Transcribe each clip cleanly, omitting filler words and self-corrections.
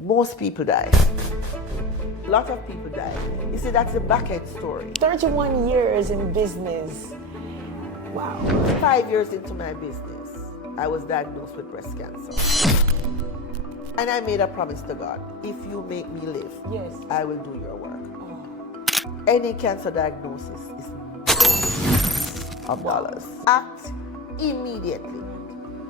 most people die. A lot of people die. You see, that's the back end story. 31 years in business. Wow. 5 years into my business, I was diagnosed with breast cancer. And I made a promise to God, if you make me live, yes, I will do your work. Oh. Any cancer diagnosis is of dollars. Act immediately.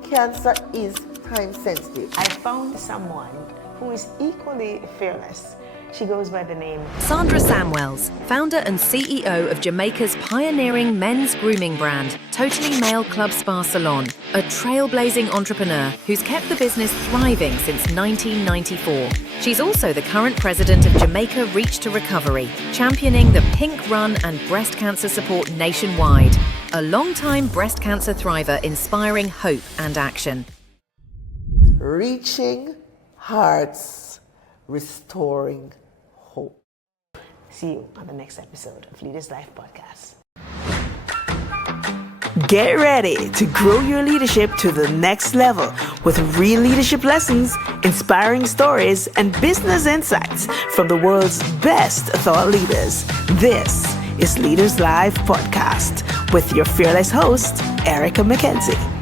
Cancer is time sensitive. I found someone who is equally fearless. She goes by the name Sandra Samuels, founder and CEO of Jamaica's pioneering men's grooming brand, Totally Male Club Spa Salon, a trailblazing entrepreneur who's kept the business thriving since 1994. She's also the current president of Jamaica Reach to Recovery, championing the Pink Run and breast cancer support nationwide. A long-time breast cancer thriver inspiring hope and action. Reaching hearts, restoring hope. See you on the next episode of Leaders Life Podcast. Get ready to grow your leadership to the next level with real leadership lessons, inspiring stories, and business insights from the world's best thought leaders. This is Leaders Live Podcast with your fearless host, Erica McKenzie.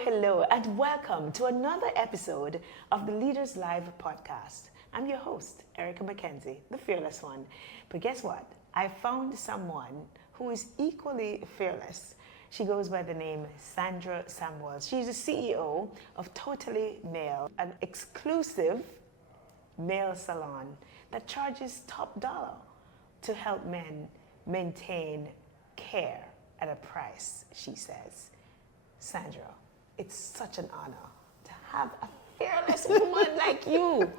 Hello, and welcome to another episode of the Leaders Live Podcast. I'm your host, Erica McKenzie, the fearless one. But guess what? I found someone who is equally fearless. She goes by the name Sandra Samuels. She's the CEO of Totally Male, an exclusive male salon that charges top dollar to help men maintain care at a price, she says. Sandra, it's such an honor to have a fearless woman like you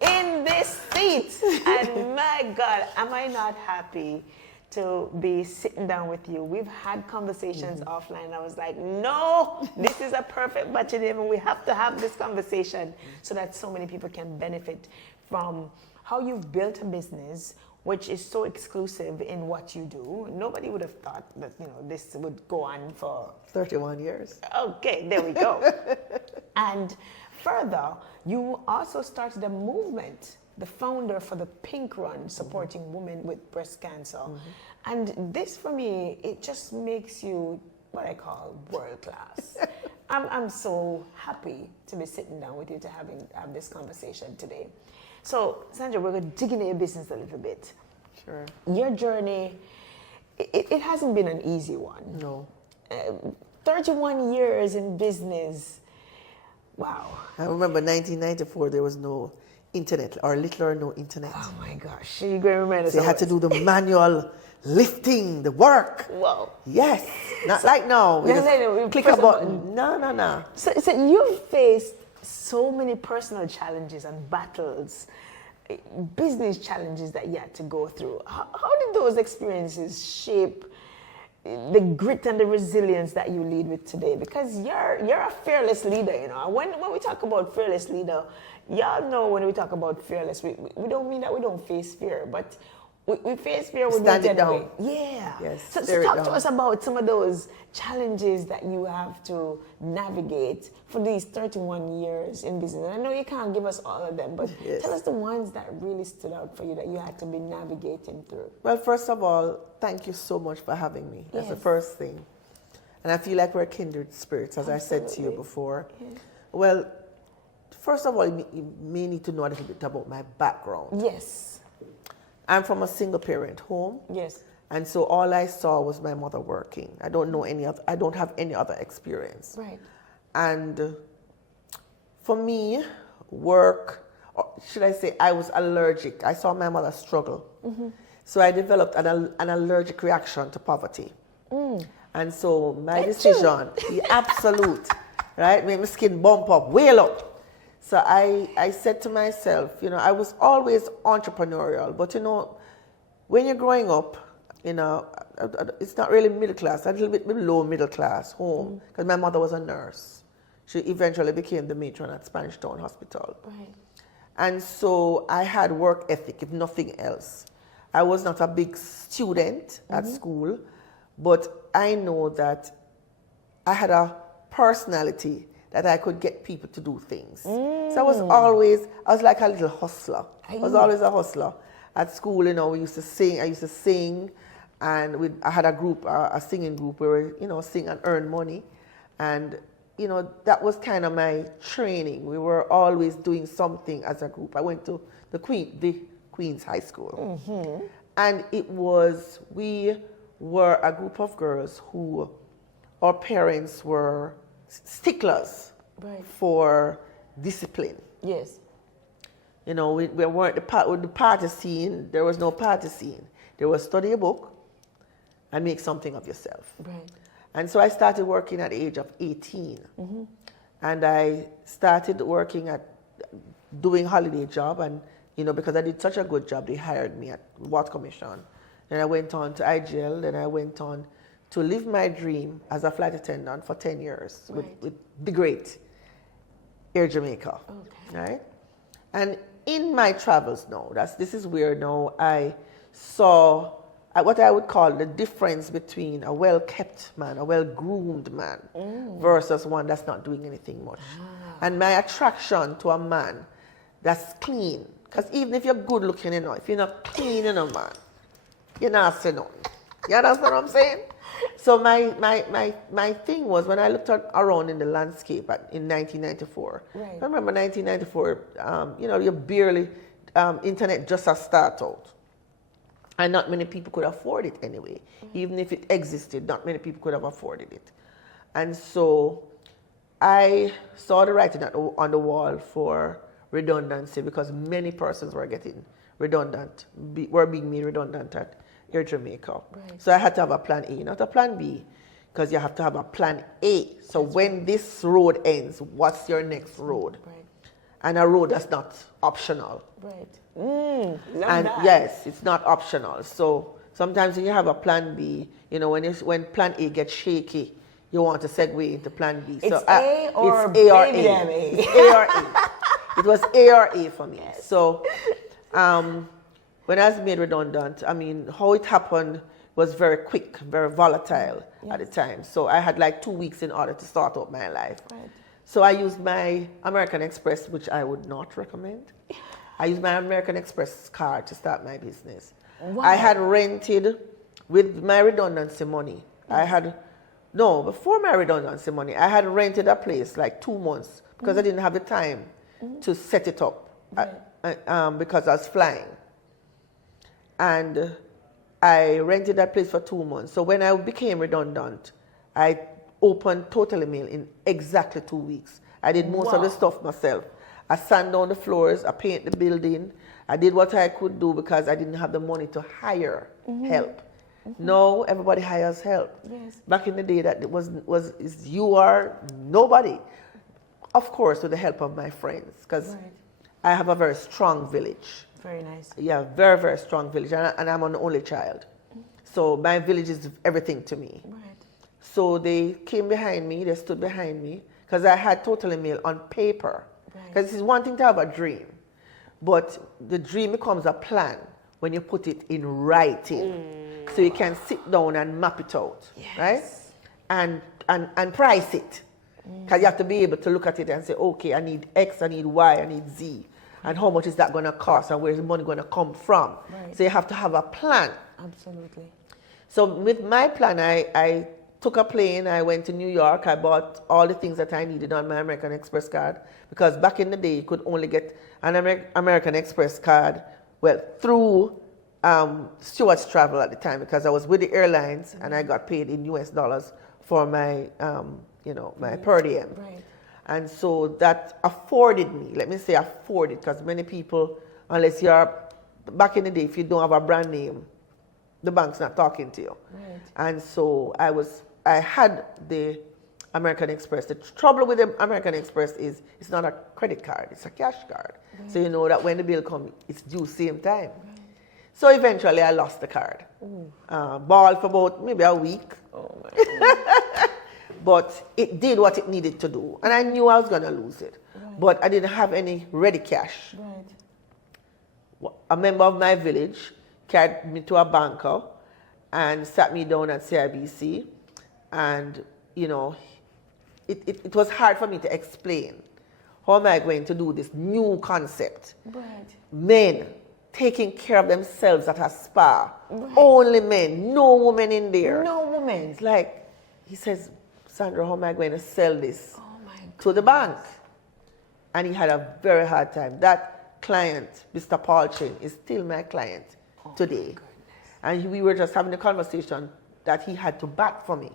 in this seat. And my God, am I not happy to be sitting down with you. We've had conversations offline. I was like, no, this is a perfect match, and we have to have this conversation so that so many people can benefit from how you've built a business which is so exclusive in what you do. Nobody would have thought that, this would go on for 31 years. Okay, there we go. And further, you also started a movement, the founder for the Pink Run, supporting women with breast cancer. And this, for me, it just makes you what I call world class. I'm so happy to be sitting down with you to have this conversation today. So, Sandra, we're going to dig into your business a little bit. Sure. Your journey, it hasn't been an easy one. No. 31 years in business. Wow. I remember 1994, there was no internet, or little or no internet. Oh my gosh. You're going to remind us. So you had to do the manual lifting, the work. Wow. Yes. Not like now. We just click a button. No. So you've faced so many personal challenges and battles, business challenges that you had to go through. How did those experiences shape the grit and the resilience that you lead with today? Because you're a fearless leader, When we talk about fearless leader, y'all know when we talk about fearless, we don't mean that we don't face fear, but we face fear when we stand it down. Yeah. Yes. So talk to us about some of those challenges that you have to navigate for these 31 years in business. I know you can't give us all of them, but tell us the ones that really stood out for you that you had to be navigating through. Well, first of all, thank you so much for having me. That's the first thing. And I feel like we're kindred spirits, as Absolutely. I said to you before. Yeah. Well, first of all, you may need to know a little bit about my background. Yes. I'm from a single parent home. Yes. And so all I saw was my mother working. I don't have any other experience. Right. And for me, work, or should I say, I was allergic. I saw my mother struggle. So I developed an allergic reaction to poverty. And so my decision, the absolute, right, made my skin bump up, whale up. So I said to myself, I was always entrepreneurial, but when you're growing up, it's not really middle class, a little bit below middle class home, because my mother was a nurse. She eventually became the matron at Spanish Town Hospital. Right. And so I had work ethic, if nothing else. I was not a big student at school, but I know that I had a personality that I could get people to do things. So I was like a little hustler. I was always a hustler. At school, we used to sing. I used to sing, and I had a group, a singing group where we, sing and earn money. And, that was kind of my training. We were always doing something as a group. I went to the Queen's High School. And we were a group of girls who, our parents were sticklers for discipline. Yes. We weren't the party scene. There was no party scene. There was study a book and make something of yourself. Right. And so I started working at the age of 18. And I started working doing holiday job. And, because I did such a good job, they hired me at Watt Commission. Then I went on to IGL. Then I went on to live my dream as a flight attendant for 10 years with the great Air Jamaica. Okay. Right? And in my travels now, this is where now I saw what I would call the difference between a well-kept man, a well-groomed man, versus one that's not doing anything much. And my attraction to a man that's clean, because even if you're good-looking enough, if you're not clean enough, man, you're not saying nothing. You understand what I'm saying? So my thing was, when I looked around in the landscape in 1994, I remember 1994, you barely, internet just has started out. And not many people could afford it anyway. Even if it existed, not many people could have afforded it. And so I saw the writing on the wall for redundancy, because many persons were getting redundant, were being made redundant at Air Jamaica. So I had to have a plan A, not a plan B, because you have to have a plan A. So when this road ends, what's your next road? And a road that's not optional. And yes, it's not optional. So sometimes when you have a plan B, when plan A gets shaky, you want to segue into plan B. It's so A or it's A or baby A. A. It's A or A. It was A or A for me. Yes. So when I was made redundant, how it happened was very quick, very volatile at the time. So I had like 2 weeks in order to start out my life. So I used my American Express, which I would not recommend. I used my American Express card to start my business. I had rented with my redundancy money. Before my redundancy money, I had rented a place like 2 months because I didn't have the time to set it up because I was flying. And I rented that place for 2 months. So when I became redundant, I opened Totally Mail in exactly 2 weeks. I did most of the stuff myself. I sand down the floors, I paint the building. I did what I could do because I didn't have the money to hire help. Now everybody hires help. Back in the day, that you are nobody. Of course, with the help of my friends, because I have a very strong village. Very nice. Yeah, very, very strong village, and I'm an only child. So my village is everything to me. So they came behind me, they stood behind me, because I had Totally Mail on paper. Because it's one thing to have a dream, but the dream becomes a plan when you put it in writing. So you can sit down and map it out, right? And price it. Because you have to be able to look at it and say, okay, I need X, I need Y, I need Z. And how much is that going to cost, and where's the money going to come from? So you have to have a plan. Absolutely. So with my plan, I took a plane, I went to New York, I bought all the things that I needed on my American Express card, because back in the day, you could only get an American Express card, through Stewart's Travel at the time, because I was with the airlines and I got paid in US dollars for my, my per diem. And so that afforded me, let me say afforded, because many people, unless back in the day, if you don't have a brand name, the bank's not talking to you. And so I had the American Express. The trouble with the American Express is it's not a credit card, it's a cash card. So you know that when the bill comes, it's due same time. So eventually I lost the card. Ball for about maybe a week. But it did what it needed to do. And I knew I was going to lose it. But I didn't have any ready cash. A member of my village carried me to a banker and sat me down at CIBC. And, it was hard for me to explain. How am I going to do this new concept? Right. Men taking care of themselves at a spa. Right. Only men, no women in there. No women. It's like, he says, Sandra, how am I going to sell this Oh my God. to the bank? And he had a very hard time. That client, Mr. Paul Chin, is still my client today. And we were just having a conversation that he had to bat for me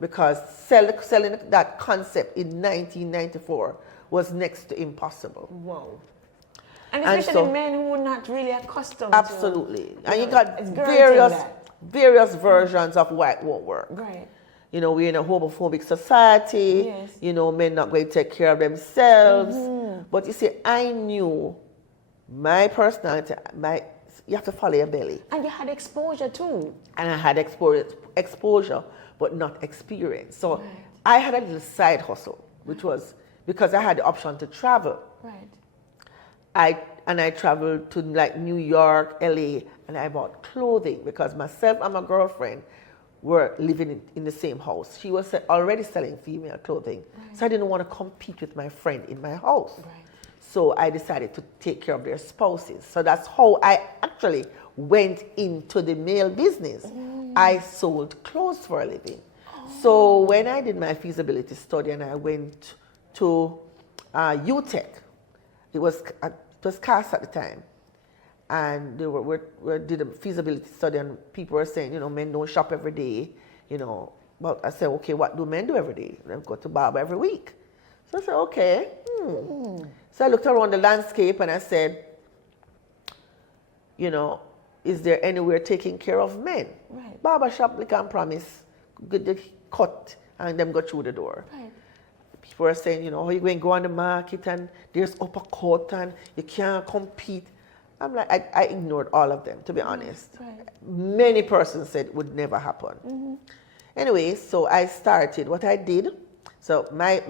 because selling that concept in 1994 was next to impossible. Wow. And especially men who were not really accustomed absolutely. to... And you got it's various versions of why it won't work. Right. You know, we're in a homophobic society. Yes. You know, men not going to take care of themselves. But you see, I knew my personality, you have to follow your belly. And you had exposure too. And I had exposure, but not experience. So I had a little side hustle, which was because I had the option to travel. Right. I traveled to like New York, LA, and I bought clothing because myself and my girlfriend were living in the same house. She was already selling female clothing. Right. So I didn't want to compete with my friend in my house. Right. So I decided to take care of their spouses. So that's how I actually went into the male business. I sold clothes for a living. So when I did my feasibility study and I went to UTech, it was CAS at the time, and they did a feasibility study, and people were saying, you know, men don't shop every day, you know. But I said, okay, what do men do every day? They go to barber every week. So I said, okay. So I looked around the landscape and I said, you know, is there anywhere taking care of men? Right. Barber shop, we can promise, get the cut and them go through the door. Right. People are saying, you know, you're going to go on the market and there's uppercut and you can't compete. I'm like, I ignored all of them, to be honest. Right. Many persons said it would never happen. Anyway, so I started. What I did, so my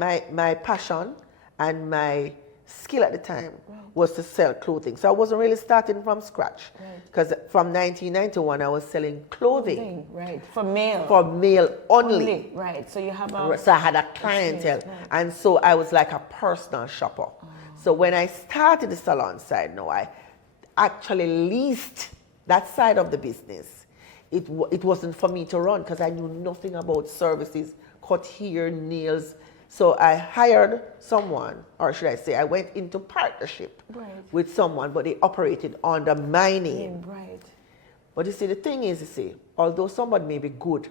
passion and my skill at the time was to sell clothing. So I wasn't really starting from scratch. Because from 1991, I was selling clothing. Right, for male. For male only. Right, so you have a... So I had a clientele. And so I was like a personal shopper. So when I started the salon side, no, I actually leased that side of the business. It wasn't for me to run because I knew nothing about services, cut hair, nails. So I hired someone, or should I say, I went into partnership with someone, but they operated under my name. Right. But you see, the thing is, you see, although somebody may be good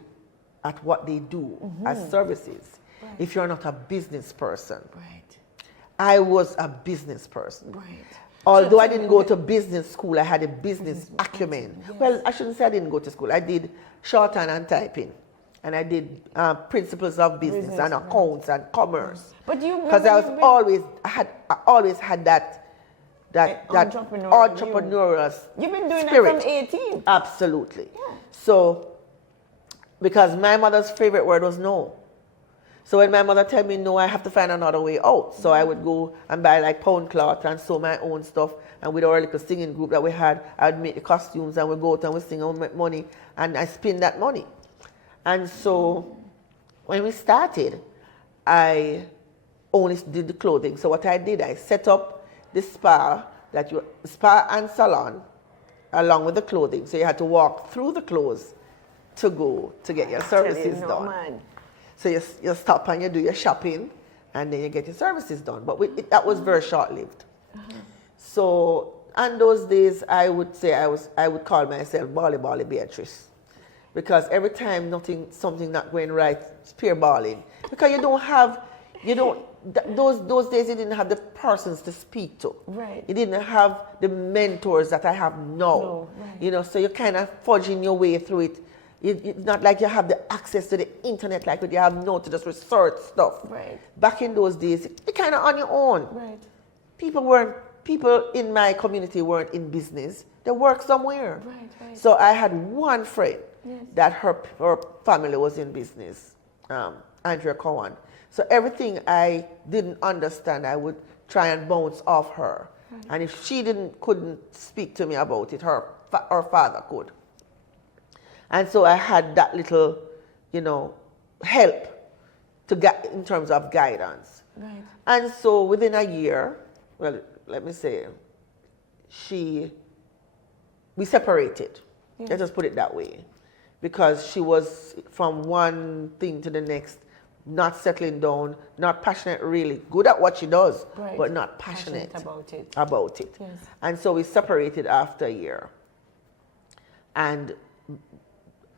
at what they do as services, if you're not a business person, I was a business person. Right. Although I didn't go to business school, I had a business acumen. Yes. Well, I shouldn't say I didn't go to school. I did shorthand and typing. And I did principles of business and accounts and commerce. But you, because I always had that entrepreneurial You've been doing spirit. that from 18. Absolutely. Yeah. So, because my mother's favorite word was no. So when my mother tell me no, I have to find another way out. So I would go and buy like pound cloth and sew my own stuff. And with our little singing group that we had, I would make the costumes and we'd go out and we'd sing and we'd make money. And I spend that money. And so when we started, I only did the clothing. So what I did, I set up the spa and salon along with the clothing. So you had to walk through the clothes to go to get your services done. Man. So you stop and you do your shopping and then you get your services done. But that was very short-lived. So on those days, I would say I would call myself Bally Beatrice. Because every time something not going right, it's pure balling. Because those days you didn't have the persons to speak to. Right. You didn't have the mentors that I have now. No, right. You know, so you're kind of fudging your way through it. It's not like you have the access to the internet like you have now to just research stuff. Right. Back in those days, you're kind of on your own. Right. People in my community weren't in business. They worked somewhere. Right. So I had one friend that her family was in business, Andrea Cowan. So everything I didn't understand, I would try and bounce off her. Right. And if she couldn't speak to me about it, her father could. And so I had that little, help to get in terms of guidance. Right. And so within a year, well, let me say, we separated. Yeah. Let's just put it that way. Because she was from one thing to the next, not settling down, not passionate really, good at what she does, Right. but not passionate about it. Yes. And so we separated after a year. And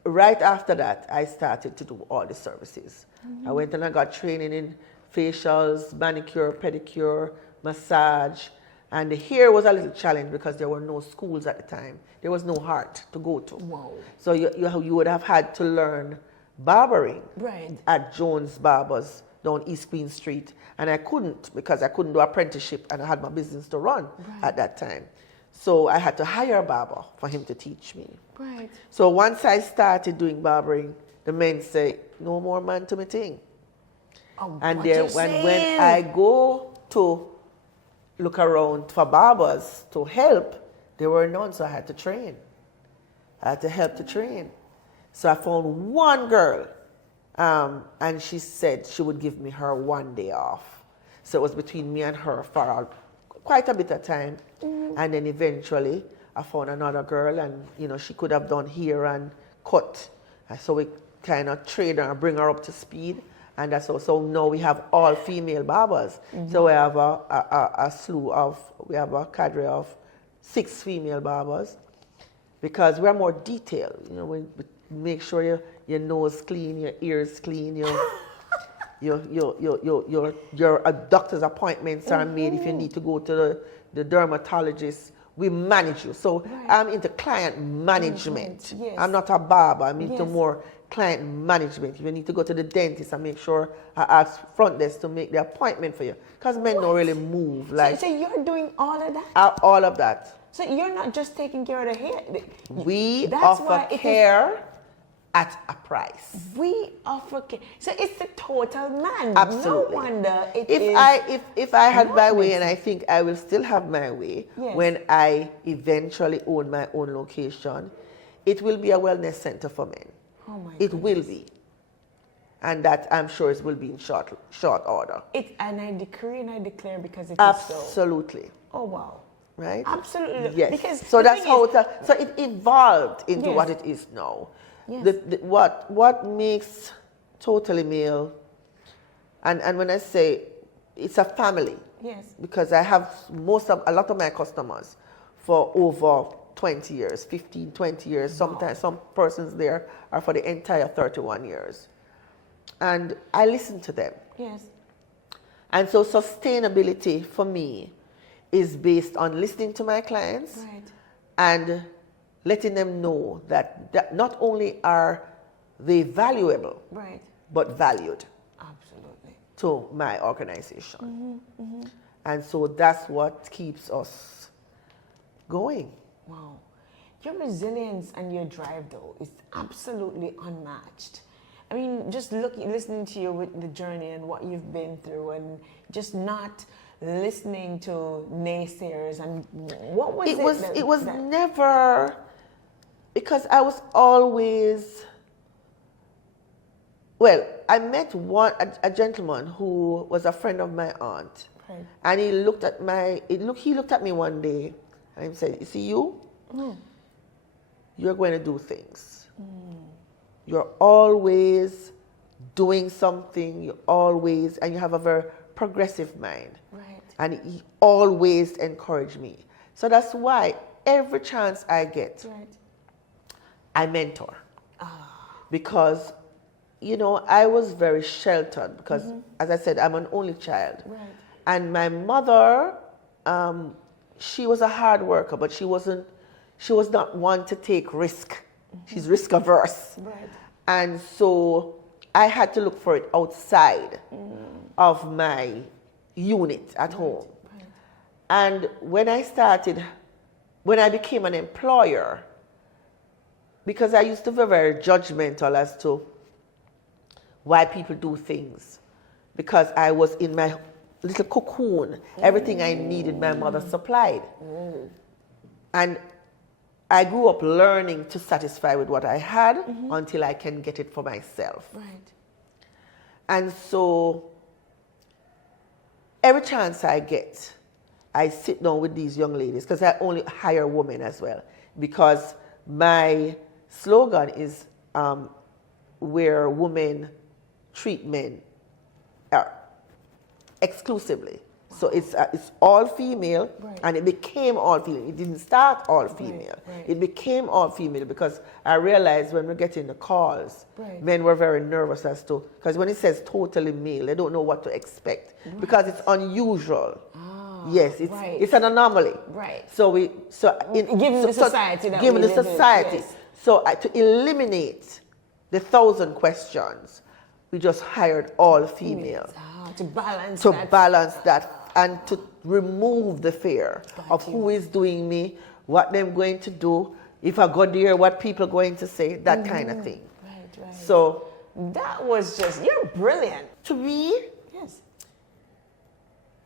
right after that, I started to do all the services. I went and I got training in facials, manicure, pedicure, massage. And the hair was a little challenge because there were no schools at the time. There was no heart to go to. Wow. So you would have had to learn barbering Right. at Jones Barbers down East Queen Street. And I couldn't because I couldn't do apprenticeship and I had my business to run at that time. So I had to hire a barber for him to teach me. Right. So once I started doing barbering, the men say, no more man to me thing. Oh, And what then you when saying? I go to look around for barbers to help, there were none, so I had to train. I had to help to train. So I found one girl, and she said she would give me her one day off. So it was between me and her for quite a bit of time. And then eventually I found another girl, and she could have done hair and cut. And so we kind of trained her and bring her up to speed. And that's all. So now we have all female barbers. So we have we have a cadre of 6 female barbers because we're more detailed. We make sure your nose clean, your ears clean, your doctor's appointments are made if you need to go to the dermatologist. We manage you. So I'm into client management. Yes. I'm not a barber. I'm into more client management. If you need to go to the dentist, I make sure I ask front desk to make the appointment for you. Because men don't really move. So you're doing all of that? All of that. So you're not just taking care of the hair? We That's offer why it care at a price. We offer care. So it's the total man. Absolutely. No wonder it if I had my way, and I think I will still have my way, when I eventually own my own location, it will be a wellness center for men. Oh my It will be. And that I'm sure it will be in short order. And I decree and I declare because it is so. Absolutely. Oh wow. Right? Absolutely. Yes. Because so that's how it evolved into Yes. what it is now. Yes. What makes Totally Male, and when I say it's a family, Yes. because I have a lot of my customers for over 20 years, 15, 20 years. Sometimes some persons there are for the entire 31 years. And I listen to them. Yes. And so sustainability for me is based on listening to my clients and letting them know that not only are they valuable, but valued to my organization. And so that's what keeps us going. Wow. Your resilience and your drive, though, is absolutely unmatched. I mean, just listening to you with the journey and what you've been through, and just not listening to naysayers. And what was it? It was never, because I was always. Well, I met a gentleman who was a friend of my aunt, and he looked at me one day. And he said, you see you? You're going to do things. You're always doing something, and you have a very progressive mind. And he always encouraged me. So that's why every chance I get, I mentor. Because, I was very sheltered because, as I said, I'm an only child. And my mother, she was a hard worker, but she was not one to take risk. She's risk averse. And so I had to look for it outside of my unit at home. And when I became an employer, because I used to be very judgmental as to why people do things, because I was in my little cocoon. Everything I needed, my mother supplied. And I grew up learning to satisfy with what I had until I can get it for myself. And so every chance I get, I sit down with these young ladies, because I only hire women as well, because my slogan is where women treat men exclusively. So it's all female, Right. and it became all female. It didn't start all female. right. It became all female because I realized when we're getting the calls, Right. men were very nervous as to, because when it says totally male, they don't know what to expect because it's unusual. Yes, right. it's an anomaly. Right. So Given the society that given we the live in, society. yes. So to eliminate the 1,000 questions, we just hired all female To balance to that. balance that and to remove the fear of who is doing me, what they're going to do, if I go there, what people going to say, that kind of thing. Right. So That was just, you're brilliant. to me, Yes.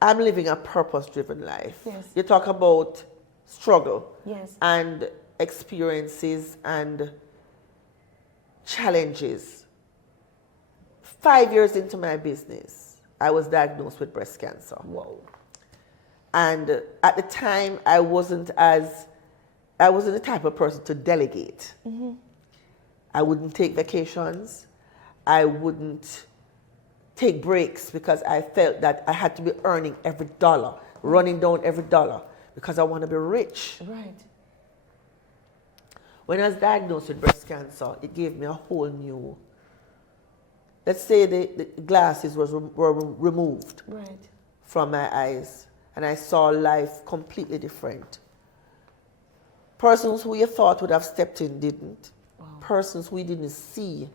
I'm living a purpose-driven life. Yes. You talk about struggle Yes. and experiences and challenges. 5 years into my business, I was diagnosed with breast cancer. Whoa. And at the time, I wasn't the type of person to delegate. I wouldn't take vacations. I wouldn't take breaks because I felt that I had to be earning every dollar, running down every dollar because I want to be rich. Right. When I was diagnosed with breast cancer, it gave me a whole new, let's say the glasses were removed Right. from my eyes and I saw life completely different. Persons who you thought would have stepped in didn't. Wow. Persons who you didn't see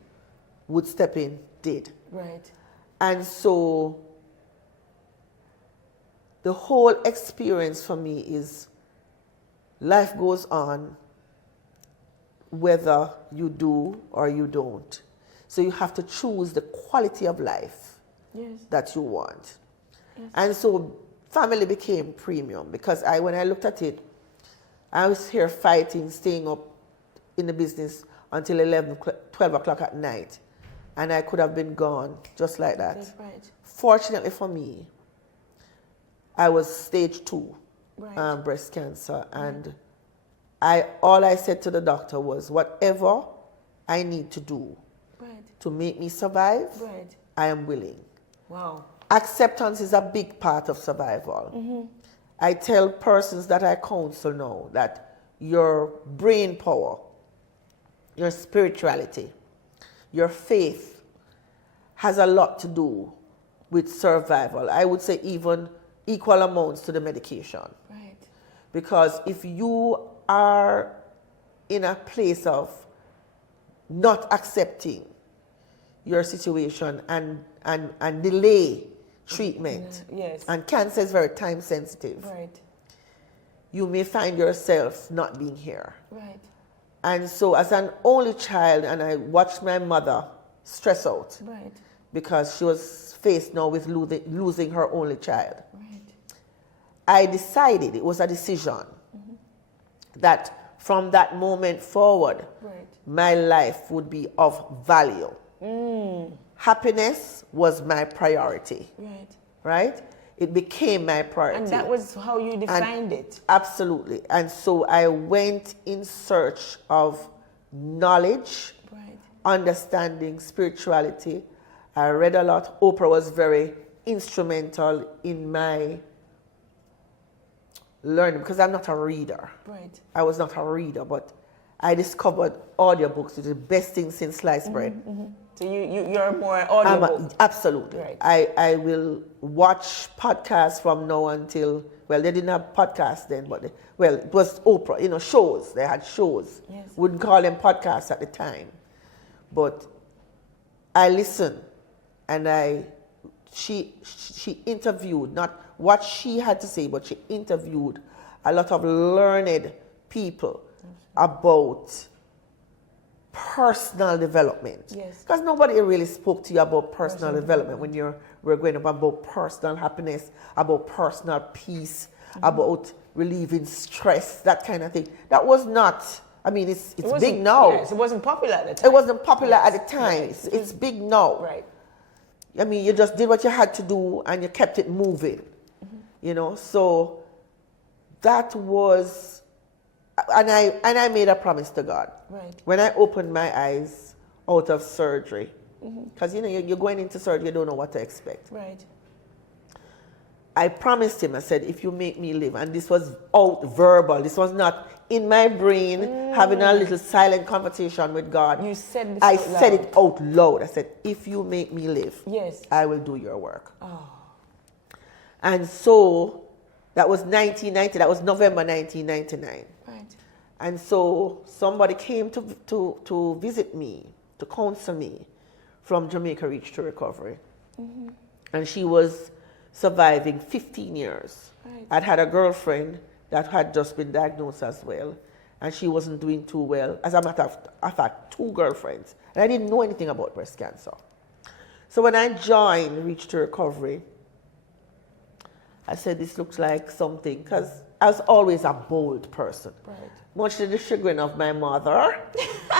would step in did. Right. And so the whole experience for me is life goes on whether you do or you don't. So you have to choose the quality of life Yes. that you want. Yes. And so family became premium because when I looked at it, I was here fighting, staying up in the business until 12 o'clock at night. And I could have been gone just like that. That's right. Fortunately for me, I was stage 2 Right. breast cancer. And all I said to the doctor was, whatever I need to do Right. to make me survive, Right. I am willing. Wow. Acceptance is a big part of survival. I tell persons that I counsel now that your brain power, your spirituality, your faith has a lot to do with survival. I would say even equal amounts to the medication. Right. Because if you are in a place of not accepting your situation and delay treatment, Yes. and cancer is very time sensitive, Right. you may find yourself not being here. Right. And so as an only child, and I watched my mother stress out Right. because she was faced now with losing her only child. Right. I decided, it was a decision, that from that moment forward, Right. my life would be of value. Happiness was my priority, Right. right? It became my priority. And that was how you defined it. Absolutely. And so I went in search of knowledge, Right. understanding, spirituality. I read a lot. Oprah was very instrumental in my learning because I'm not a reader. Right. I was not a reader, but I discovered audiobooks, which is the best thing since sliced bread. So you're more audible. Absolutely. Right. I will watch podcasts from now until, well, they didn't have podcasts then, but it was Oprah, shows. They had shows. Yes. Wouldn't call them podcasts at the time. But I listened and she interviewed, not what she had to say, but she interviewed a lot of learned people about personal development. Yes. Because nobody really spoke to you about personal development when we're going about personal happiness, about personal peace, about relieving stress, that kind of thing. That was not, it's big now. Yes, it wasn't popular at the time. It wasn't popular Yes. at the time. Right. It's big now. Right. I mean, you just did what you had to do and you kept it moving, you know. So that was, and I made a promise to God. Right. When I opened my eyes out of surgery, because you know you're going into surgery, you don't know what to expect. Right. I promised him, I said, if you make me live, and this was out verbal, this was not in my brain having a little silent conversation with God. You said this I out loud. said it out loud. I said, if you make me live, Yes. I will do your work. Oh. And so that was 1990, that was November 1999. Right. And so somebody came to visit me, to counsel me from Jamaica Reach to Recovery. And she was surviving 15 years. Right. I'd had a girlfriend that had just been diagnosed as well, and she wasn't doing too well. As a matter of fact, 2 girlfriends, and I didn't know anything about breast cancer. So when I joined Reach to Recovery, I said, this looks like something, because I was always a bold person. Right. Much to the chagrin of my mother.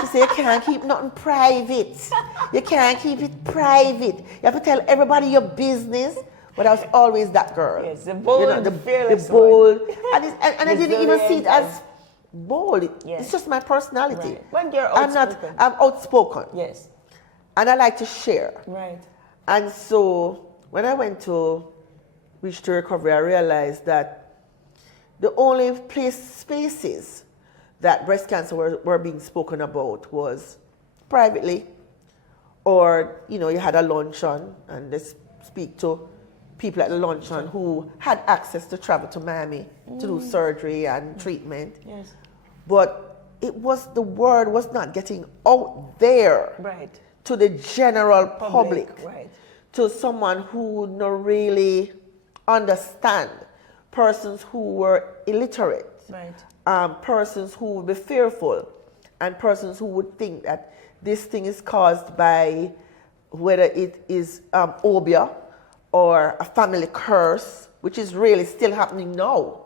She said, you can't keep nothing private. You can't keep it private. You have to tell everybody your business. But I was always that girl. Yes, the bold, the fearless the bold. one. And I didn't even see it as bold. Yes. It's just my personality. Right. But you're I'm outspoken. I'm outspoken. Yes. And I like to share. Right. And so when I went to Reach to Recovery, I realized that the only spaces that breast cancer were being spoken about was privately, or, you know, you had a luncheon and they speak to people at the luncheon who had access to travel to Miami to do surgery and treatment. Yes. But the word was not getting out there Right. to the general public. Right. To someone who not really understand, persons who were illiterate, Right. persons who would be fearful, and persons who would think that this thing is caused by whether it is obia or a family curse, which is really still happening now,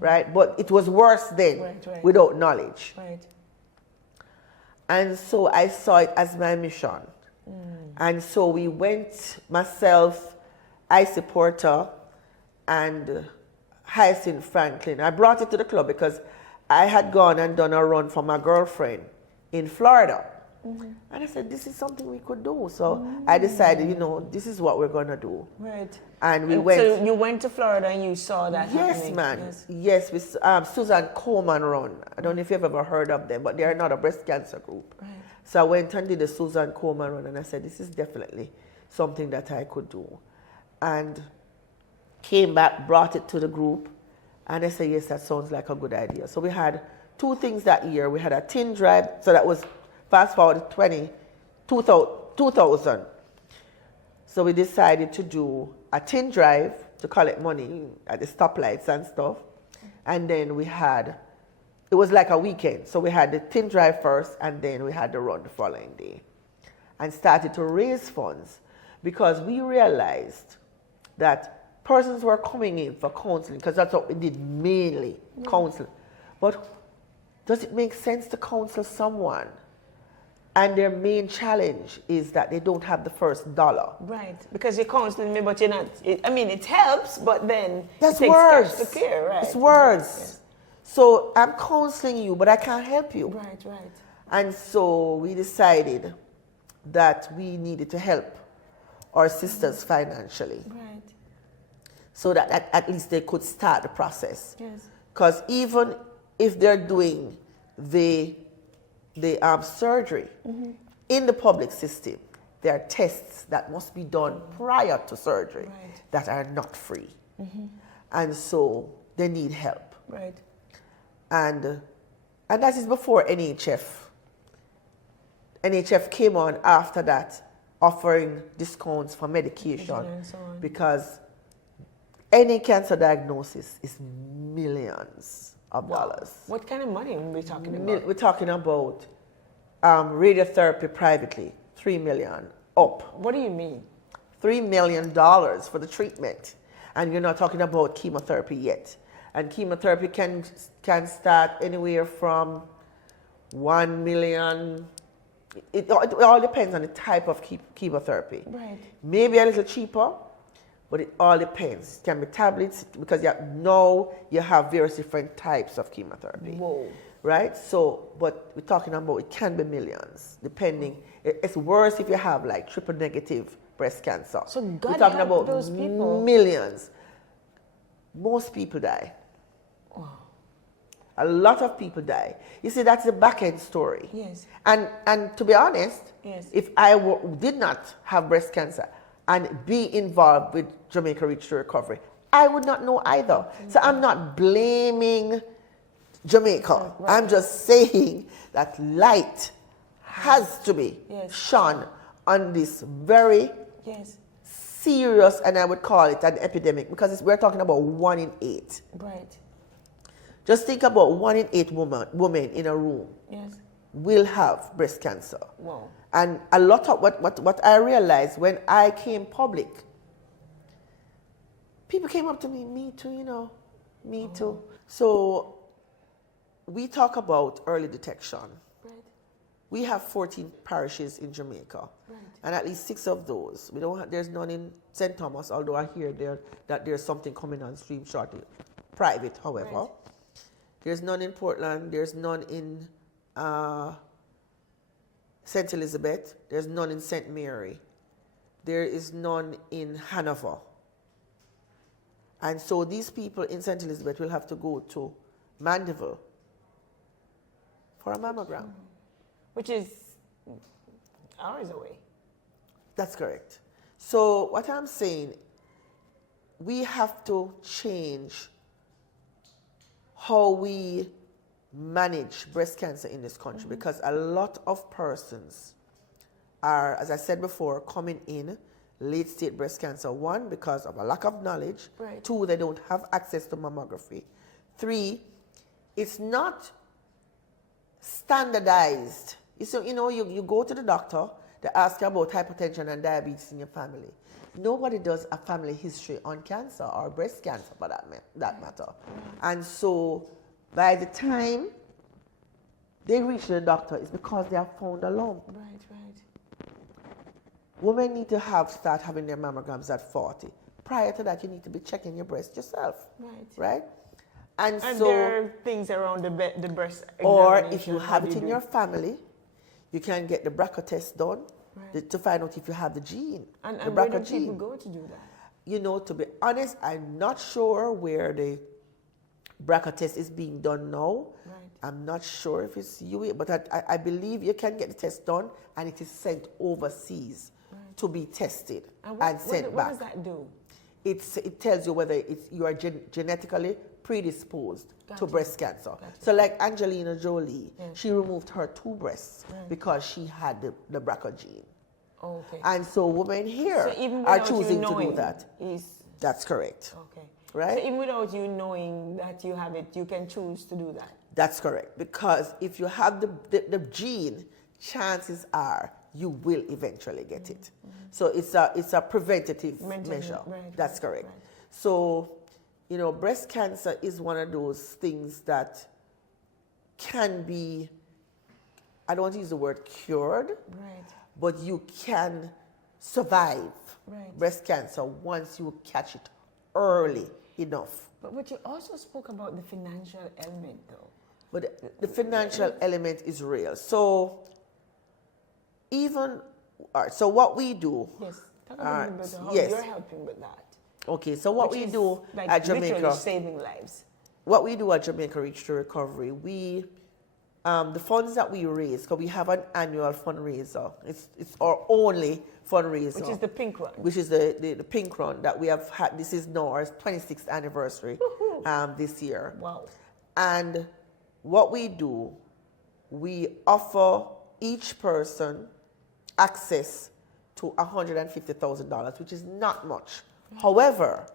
right? But it was worse then, Right. without knowledge. Right. And so I saw it as my mission. And so we went, myself, Icy Porter, and Hyacinth Franklin. I brought it to the club because I had gone and done a run for my girlfriend in Florida. And I said, this is something we could do. So I decided, you know, this is what we're going to do. Right. And we went. So you went to Florida and you saw that Yes, happening. man. Yes, with Susan Coleman Run. I don't know if you've ever heard of them, but they are not a breast cancer group. Right. So I went and did the Susan Coleman Run, and I said, this is definitely something that I could do. And came back, brought it to the group, and they said, yes, that sounds like a good idea. So we had 2 things that year. We had a tin drive, so that was fast forward to 2000. So we decided to do a tin drive to collect money at the stoplights and stuff. And then we had, it was like a weekend. So we had the tin drive first, and then we had the run the following day. And started to raise funds because we realized that persons were coming in for counseling, because that's what we did mainly, counseling. But does it make sense to counsel someone and their main challenge is that they don't have the first dollar? Right, because you're counseling me, but you're not. It helps, but then That's it takes words. cash to care, right? It's words. Yes. So I'm counseling you, but I can't help you. Right, right. And so we decided that we needed to help our sisters financially, Right. so that at least they could start the process. Yes. Because even if they're doing the surgery in the public system, there are tests that must be done prior to surgery Right. that are not free. And so they need help. Right. And that is before NHF. NHF came on after that, offering discounts for medication, And so on. because any cancer diagnosis is millions of dollars. What kind of money are we talking about? We're talking about radiotherapy privately, $3 million up. What do you mean? $3 million for the treatment. And you're not talking about chemotherapy yet. And chemotherapy can start anywhere from $1 million it all depends on the type of chemotherapy. Right. Maybe a little cheaper, but it all depends. It can be tablets because now you have various different types of chemotherapy. Whoa. Right? So, but we're talking about it can be millions, depending. It's worse if you have like triple negative breast cancer. So God we're talking help about those people. millions. Most people die. Wow. A lot of people die. You see, that's the back end story. Yes. And to be honest, Yes. if I did not have breast cancer and be involved with Jamaica Reach to Recovery, I would not know either. So I'm not blaming Jamaica. Right. I'm just saying that light has to be Yes. shone on this very Yes. serious, and I would call it an epidemic, because we're talking about 1 in 8. Right. Just think about 1 in 8 women in a room Yes. will have breast cancer. Wow. And a lot of what I realized when I came public, people came up to me, me too, me too. So we talk about early detection. Right. We have 14 parishes in Jamaica. Right. And at least 6 of those, there's none in St. Thomas, although I hear that there's something coming on stream shortly. Private, however. Right. There's none in Portland, there's none in St. Elizabeth, there's none in St. Mary, there is none in Hanover. And so these people in St. Elizabeth will have to go to Mandeville for a mammogram. Which is hours away. That's correct. So what I'm saying, we have to change how we manage breast cancer in this country, because a lot of persons are, as I said before, coming in late stage breast cancer. 1, because of a lack of knowledge. Right. 2, they don't have access to mammography. 3, it's not standardized. You go to the doctor, they ask you about hypertension and diabetes in your family. Nobody does a family history on cancer or breast cancer for that matter. And so by the time they reach the doctor, it's because they have found a lump. Right, right. Women need to start having their mammograms at 40. Prior to that, you need to be checking your breast yourself. Right. Right? And so, there are things around the breast or examination. if you have it in your family, you can get the BRCA test done. Right. To find out if you have the gene. And the where BRCA do gene. people go to do that? To be honest, I'm not sure where the BRCA test is being done now. Right. I'm not sure if it's UA, but I believe you can get the test done and it is sent overseas to be tested and sent back. What does that do? It tells you whether you are genetically predisposed to breast cancer. Gotcha. So like Angelina Jolie, she removed her 2 breasts because she had the BRCA gene. Okay. And so women here So even are without choosing you to knowing do that. That's correct. Okay. Right? So even without you knowing that you have it, you can choose to do that. That's correct. Because if you have the gene, chances are you will eventually get it. So it's a preventative measure. Right, That's correct. right. So, breast cancer is one of those things that can be, I don't want to use the word cured, Right. but you can survive Right. breast cancer once you catch it early enough. But you also spoke about the financial element, though. But the financial element is real. So so what we do. Yes. Talk a little bit about how yes. you're helping with that. Okay, so what Which we is do like at literally Jamaica, saving lives. what we do at Jamaica Reach to Recovery, the funds that we raise, because we have an annual fundraiser. It's our only fundraiser. Which is the pink one. Which is the pink run that we have had. This is now our 26th anniversary this year. Wow. And what we do, we offer each person access to $150,000, which is not much. However,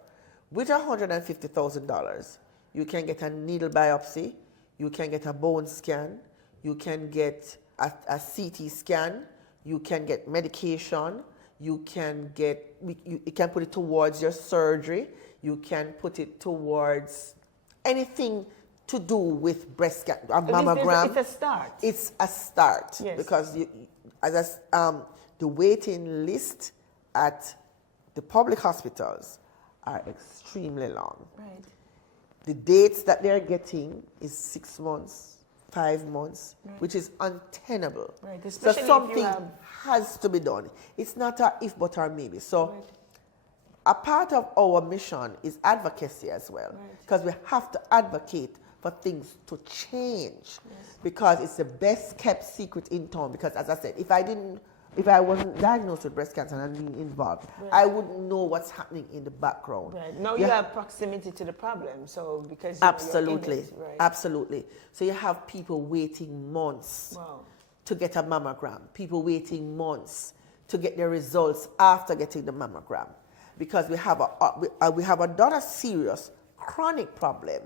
with $150,000, you can get a needle biopsy, you can get a bone scan, you can get a CT scan, you can get medication, you can put it towards your surgery, you can put it towards anything to do with breast cancer, a mammogram. It's a start. It's a start, Yes. because the waiting list at the public hospitals are extremely long. Right. The dates that they're getting is 6 months, 5 months, which is untenable. Right. So Especially if you something have... has to be done. It's not a if but or maybe. So Right. a part of our mission is advocacy as well, because we have to advocate for things to change, because it's the best kept secret in town. Because as I said, if I wasn't diagnosed with breast cancer and being involved, I wouldn't know what's happening in the background. Right. Now you have proximity to the problem, so because Absolutely, you're in it, right? absolutely. So you have people waiting months to get a mammogram, people waiting months to get their results after getting the mammogram, because we have another serious chronic problem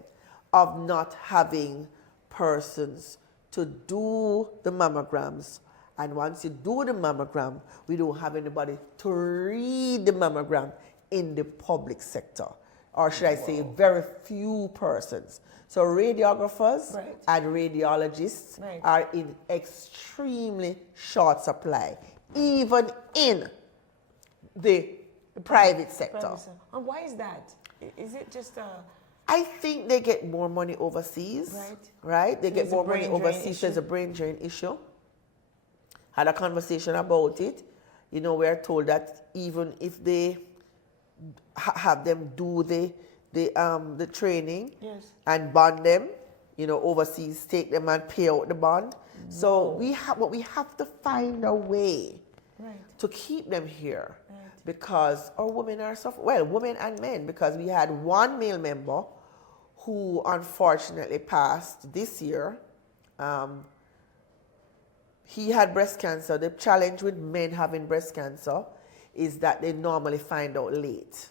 of not having persons to do the mammograms. And once you do the mammogram, we don't have anybody to read the mammogram in the public sector. Or should I say, very few persons. So radiographers and radiologists are in extremely short supply, even in the private sector. And why is that? Is it just a... I think they get more money overseas, right? They get more money overseas. There's a brain drain issue. Had a conversation about it. You know, we're told that even if they have them do the training and bond them, you know, overseas, take them and pay out the bond. So we have to find a way to keep them here, because our women are suffering. Well, women and men, because we had one male member who unfortunately passed this year. He had breast cancer. The challenge with men having breast cancer is that they normally find out late.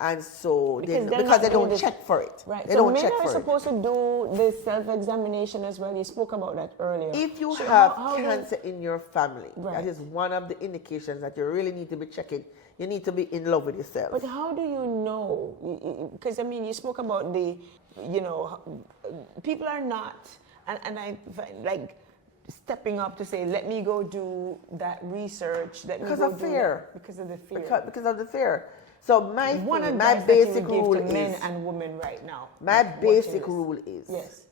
And so, because they don't check for it. Right. They so don't men check are for supposed to do this self-examination as well. You spoke about that earlier. If you have cancer in your family, that is one of the indications that you really need to be checking. You need to be in love with yourself. But how do you know? Because, I mean, you spoke about the, you know, people are not, and I find, like, stepping up to say, let me go do that research. Because of fear. Because of the fear. Because of the fear. So my basic rule is, men and women right now. My basic rule is,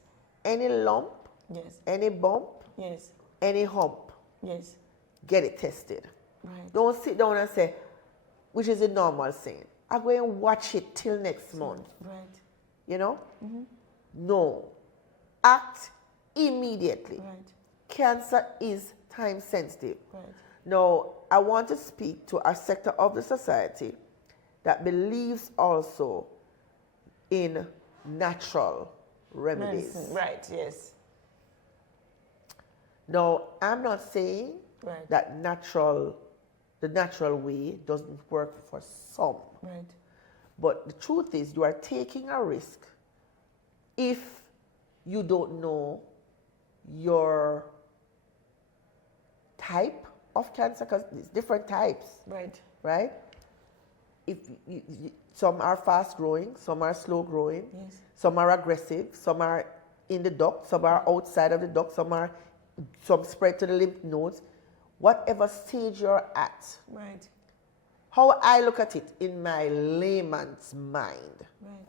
any lump, any bump, any hump, get it tested. Right. Don't sit down and say, which is a normal saying, I'm going to watch it till next month. Right. You know? No. Act immediately. Right. Cancer is time sensitive. Right. Now, I want to speak to a sector of the society that believes also in natural remedies. Medicine. Right, yes. Now, I'm not saying that the natural way doesn't work for some. Right. But the truth is, you are taking a risk if you don't know your type of cancer, because it's different types. Right. Right? If some are fast growing, some are slow growing, some are aggressive, some are in the duct, some are outside of the duct, some spread to the lymph nodes. Whatever stage you're at. Right. How I look at it in my layman's mind. Right.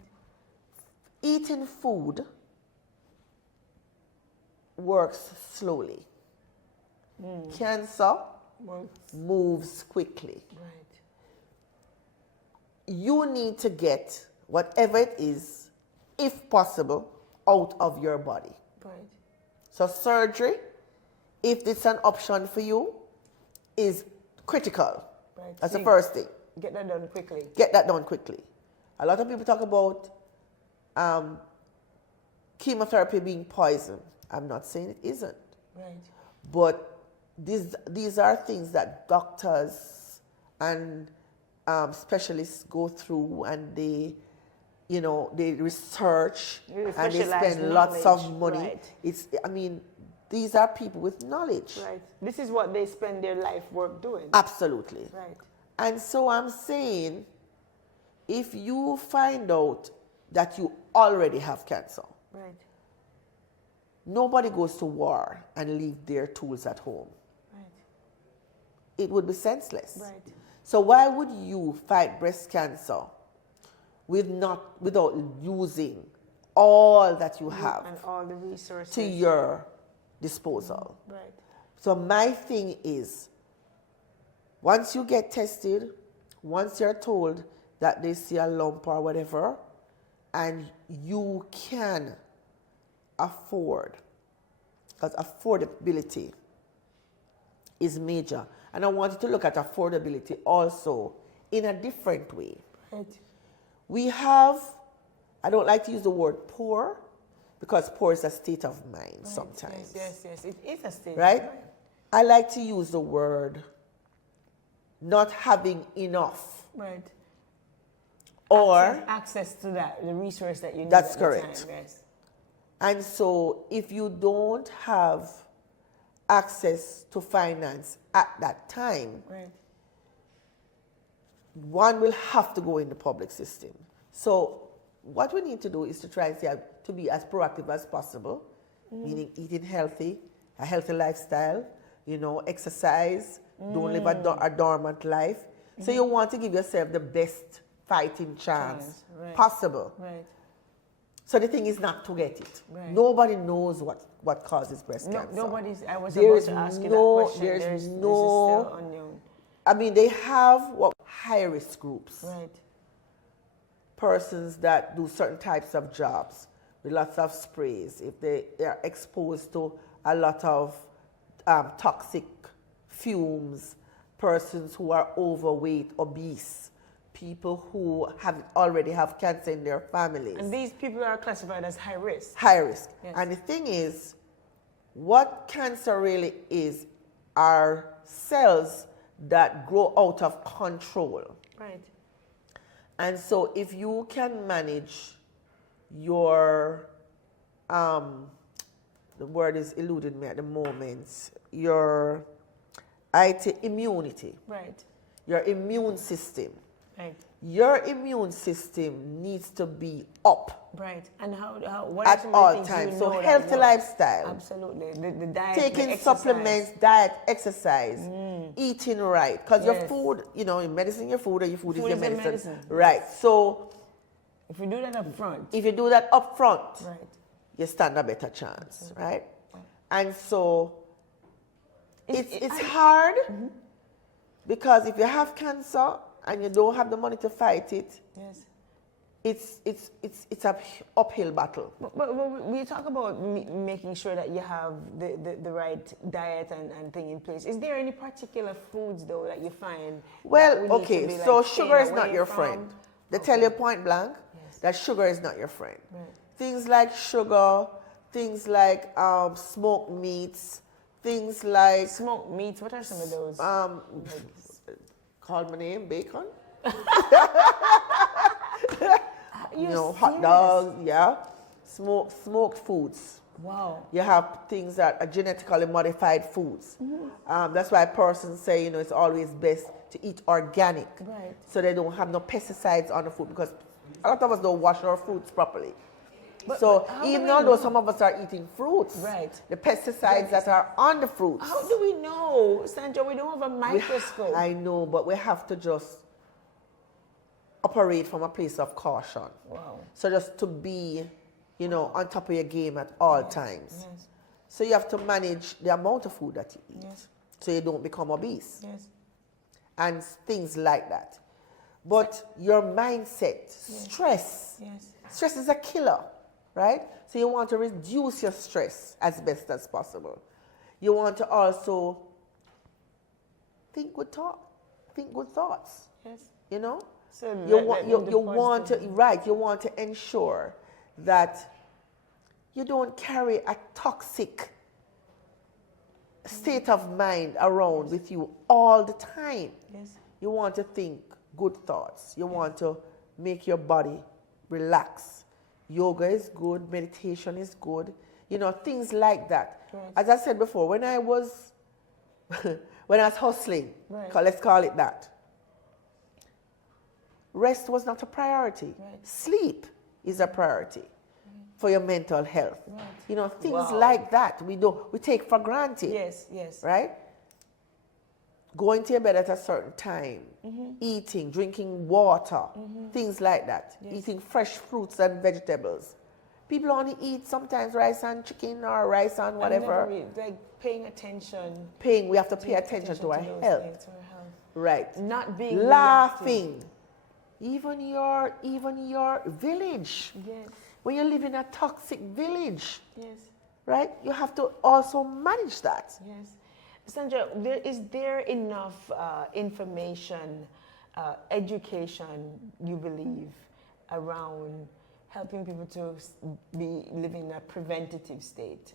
Eating food works slowly. Cancer moves quickly. Right. You need to get whatever it is, if possible, out of your body. Right. So surgery, if it's an option for you, is critical. Right. That's So the first thing. Get that done quickly. Get that done quickly. A lot of people talk about chemotherapy being poison. I'm not saying it isn't. Right. But these are things that doctors and specialists go through, and they research and they spend lots of money. Right. These are people with knowledge. Right. This is what they spend their life work doing. Absolutely. Right. And so I'm saying, if you find out that you already have cancer, Right. nobody goes to war and leave their tools at home. Right. it would be senseless. Right. So why would you fight breast cancer without using all that you have And all the resources. to your disposal? Right. So my thing is, once you get tested, once you're told that they see a lump or whatever, and you can afford, because affordability is major. And I want you to look at affordability also in a different way. Right. We have, I don't like to use the word poor, because poor is a state of mind sometimes. Yes. It is a state. Right? I like to use the word not having enough. Right. Or access to that, the resource that you need. That's at correct. The time. Yes. And so if you don't have access to finance at that time, Right. one will have to go in the public system. So what we need to do is to try and to be as proactive as possible, meaning eating healthy, a healthy lifestyle, exercise, don't live a dormant life. So you want to give yourself the best fighting chance Right. possible. Right. So the thing is not to get it. Right. Nobody knows what causes breast cancer. Nobody's. I was There about is to ask you no- that question. there's This is no- still unknown. I mean, they have high risk groups. Right. Persons that do certain types of jobs with lots of sprays, if they are exposed to a lot of toxic fumes, persons who are overweight, obese, people who already have cancer in their families. And these people are classified as high risk. High risk. Yes. And the thing is, what cancer really is are cells that grow out of control. Right. And so if you can manage your, the word is eluding me at the moment, your immunity, Right. your immune system. Right. Your immune system needs to be up Right. And what are at some of the all things times. you So know that healthy work? lifestyle, Absolutely. The diet, taking the exercise. supplements, diet, exercise, eating right. Because your Yes. food, your medicine, your food, or your food is Food your is your medicine. medicine. Right. So If you do that up front. if you do that up front, Right. you stand a better chance, right? And so it's hard because if you have cancer and you don't have the money to fight it, Yes. it's an uphill battle. But we talk about making sure that you have the right diet and thing in place. Is there any particular foods though that you find? Well, that we need to okay, be, so like, sugar is staying not away your from? friend. They Okay. tell you point blank Yes. that sugar is not your friend. Right. Things like sugar, things like smoked meats, things like Smoked meats. What are some of those? call my name, bacon. You're Hot serious? dogs, yeah. Smoked foods. Wow. You have things that are genetically modified foods. That's why persons say, it's always best to eat organic. Right. So they don't have no pesticides on the food, because a lot of us don't wash our fruits properly. But So how do even we though know? some of us are eating fruits, Right. the pesticides that are on the fruits, How do we know, Sandra? We don't have a microscope. I know, but we have to just operate from a place of caution. Wow. So just to be, on top of your game at all times. Yes. So you have to manage the amount of food that you eat, Yes. so you don't become obese Yes. and things like that. But your mindset, stress, Yes. stress is a killer, right? So you want to reduce your stress as best as possible. You want to also think good thoughts, Yes. So You want to ensure that you don't carry a toxic state of mind around with you all the time. Yes. You want to think good thoughts. You want to make your body relax. Yoga is good, meditation is good, things like that. Right. As I said before, when I was hustling, Right. let's call it that, rest was not a priority. Right. Sleep is a priority for your mental health. Right. Things Wow. like that we take for granted. Yes. Yes. Right? going to your bed at a certain time, eating, drinking water, things like that, eating fresh fruits and vegetables. People only eat sometimes rice and chicken or rice and whatever. Like paying attention. We have to pay attention to our those health. things, to our health. Right. Not being laughing. Even your village. Yes. When you live in a toxic village, Yes. right? You have to also manage that. Yes. Sandra, is there enough information, education, you believe, around helping people to be living in a preventative state?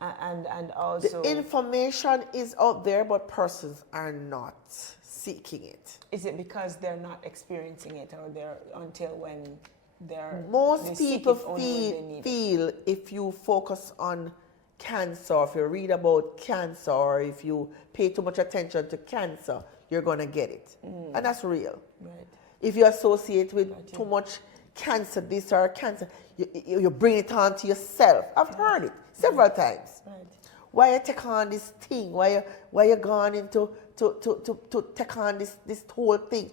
And also... The information is out there, but persons are not seeking it. Is it because they're not experiencing it, or they're until when they're... Most people feel if you focus on cancer, if you read about cancer, or if you pay too much attention to cancer, you're going to get it. And that's real. Right. If you associate with too much cancer, this or cancer, you bring it on to yourself. I've heard it several times. Right. Why you take on this thing? Why you gone into to take on this whole thing?